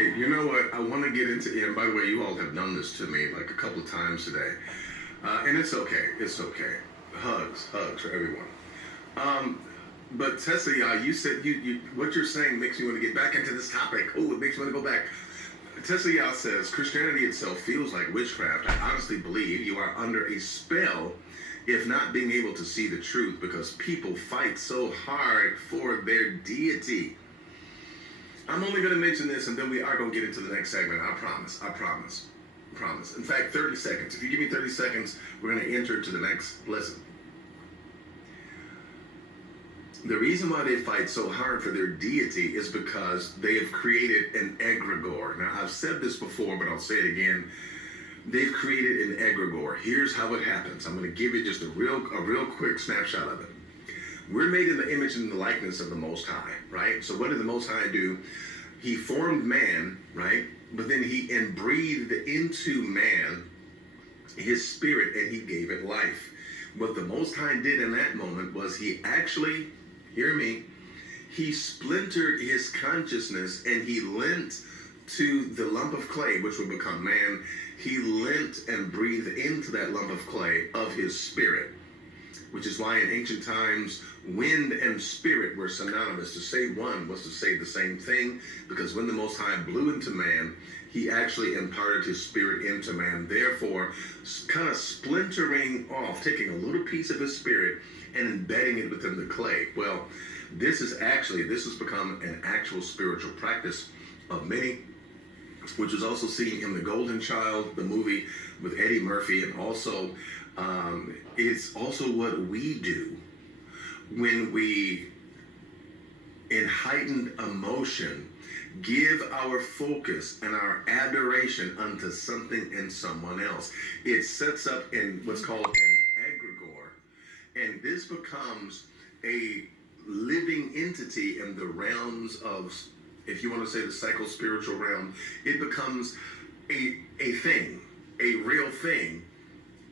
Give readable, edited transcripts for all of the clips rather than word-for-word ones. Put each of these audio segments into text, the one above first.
Okay, you know what? I want to get into, and by the way, you all have done this to me like a couple of times today. And it's okay. It's okay. Hugs for everyone. Um, but Tessa, you said what you're saying makes me want to get back into this topic. Oh, it makes me want to go back. Tessa Yao says, Christianity itself feels like witchcraft. I honestly believe you are under a spell if not being able to see the truth because people fight so hard for their deity. I'm only going to mention this and then we are going to get into the next segment. I promise. In fact, 30 seconds. If you give me 30 seconds, we're going to enter to the next lesson. The reason why they fight so hard for their deity is because they have created an egregore. Now, I've said this before, but I'll say it again. They've created an egregore. Here's how it happens. I'm going to give you just a real quick snapshot of it. We're made in the image and the likeness of the Most High, right? So what did the Most High do? He formed man, right? But then he breathed into man his spirit and he gave it life. What the Most High did in that moment was he actually, hear me, he splintered his consciousness and he lent to the lump of clay, which would become man. He lent and breathed into that lump of clay of his spirit, which is why in ancient times, wind and spirit were synonymous. To say one was to say the same thing, because when the Most High blew into man, he actually imparted his spirit into man, therefore kind of splintering off, taking a little piece of his spirit and embedding it within the clay. Well, this has become an actual spiritual practice of many, which was also seen in The Golden Child, the movie with Eddie Murphy, and also it's also what we do when we, in heightened emotion, give our focus and our adoration unto something and someone else. It sets up in what's called an egregore, and this becomes a living entity in the realms of, if you want to say the psycho-spiritual realm. It becomes a thing, a real thing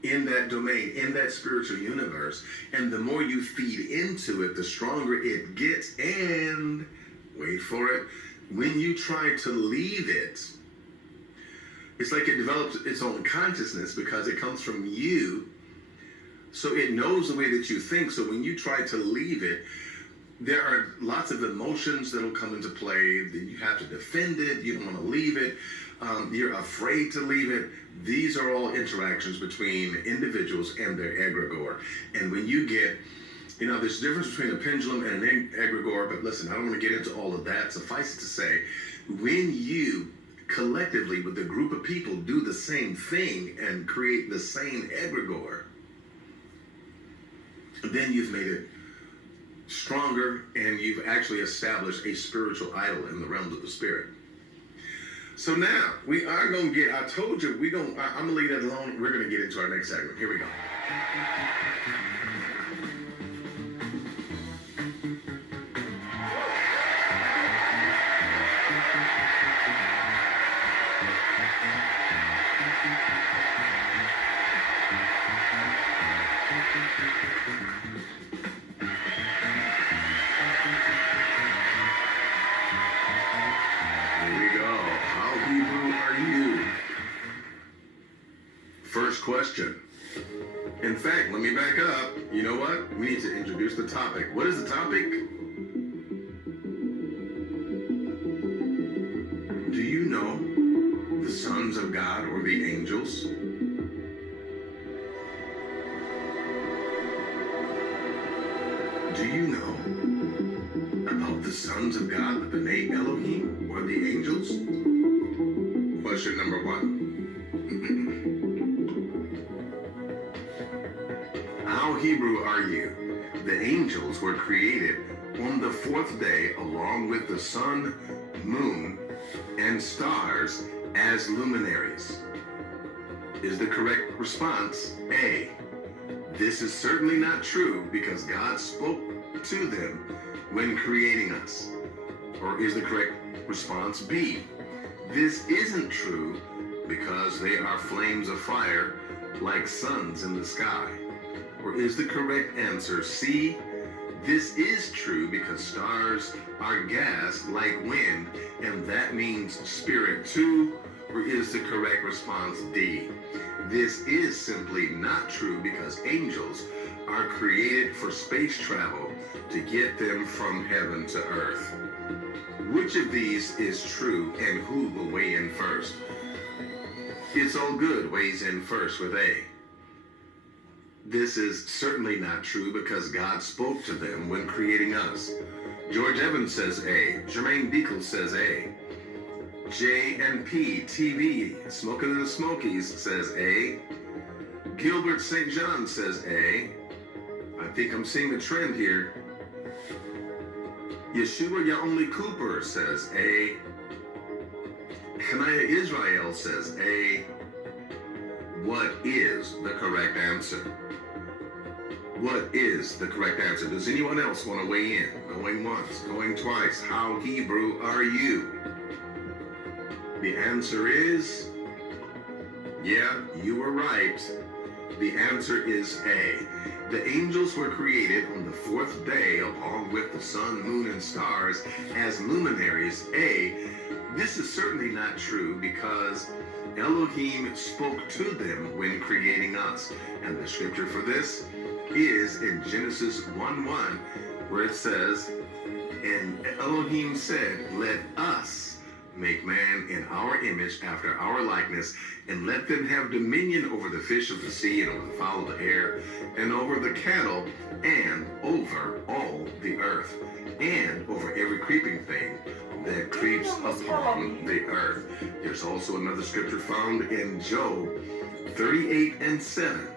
in that domain, in that spiritual universe. And the more you feed into it, the stronger it gets. And wait for it, when you try to leave it, it's like it develops its own consciousness because it comes from you. So it knows the way that you think. So when you try to leave it, there are lots of emotions that'll come into play. You have to defend it. You don't want to leave it. You're afraid to leave it. These are all interactions between individuals and their egregore. And when you get, there's a difference between a pendulum and an egregore, but listen, I don't want to get into all of that. Suffice it to say, when you collectively with a group of people do the same thing and create the same egregore, then you've made it stronger and you've actually established a spiritual idol in the realms of the spirit. So now we are going to get, I told you, I'm going to leave that alone. We're going to get into our next segment. Here we go. First question. In fact, let me back up. You know what? We need to introduce the topic. What is the topic? Do you know the sons of God or the angels? Do you know about the sons of God, the B'nai Elohim, or the angels? Question number one. How Hebrew are you? The angels were created on the fourth day along with the sun, moon, and stars as luminaries. Is the correct response A? This is certainly not true because God spoke to them when creating us. Or is the correct response B? This isn't true because they are flames of fire like suns in the sky. Or is the correct answer C? This is true because stars are gas like wind, and that means spirit too, or is the correct response D? This is simply not true because angels are created for space travel to get them from heaven to earth. Which of these is true, and who will weigh in first? It's All Good weighs in first with A. This is certainly not true because God spoke to them when creating us. George Evans says A. Jermaine Beekle says A. J&P TV, Smoking in the Smokies, says A. Gilbert St. John says A. I think I'm seeing a trend here. Yeshua Yaonli Cooper says A. Hanaya Israel says A. What is the correct answer? What is the correct answer? Does anyone else want to weigh in? Going once, going twice. How Hebrew are you? The answer is, yeah, you were right. The answer is A. The angels were created on the fourth day along with the sun, moon, and stars as luminaries. A. This is certainly not true because Elohim spoke to them when creating us. And the scripture for this is in Genesis 1:1, where it says, and Elohim said, let us make man in our image after our likeness, and let them have dominion over the fish of the sea, and over the fowl of the air, and over the cattle, and over all the earth, and over every creeping thing that creeps upon the earth. There's also another scripture found in Job 38:7,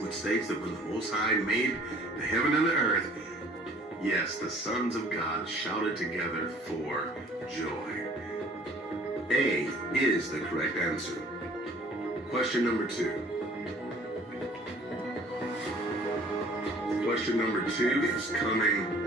which states that when the Most High made the heaven and the earth, yes, the sons of God shouted together for joy. A is the correct answer. Question number 2. Question number 2 is coming